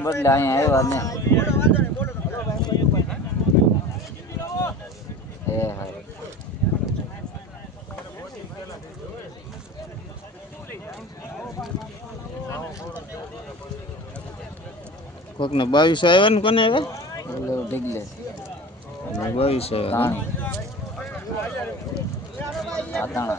બદલે અહીંયા આવ્યા ને એ હા કોક ને 2200 આવ્યા ને કોને આવ્યા ઓલો ઢીગલે અને 2200 આવ્યા આતાણા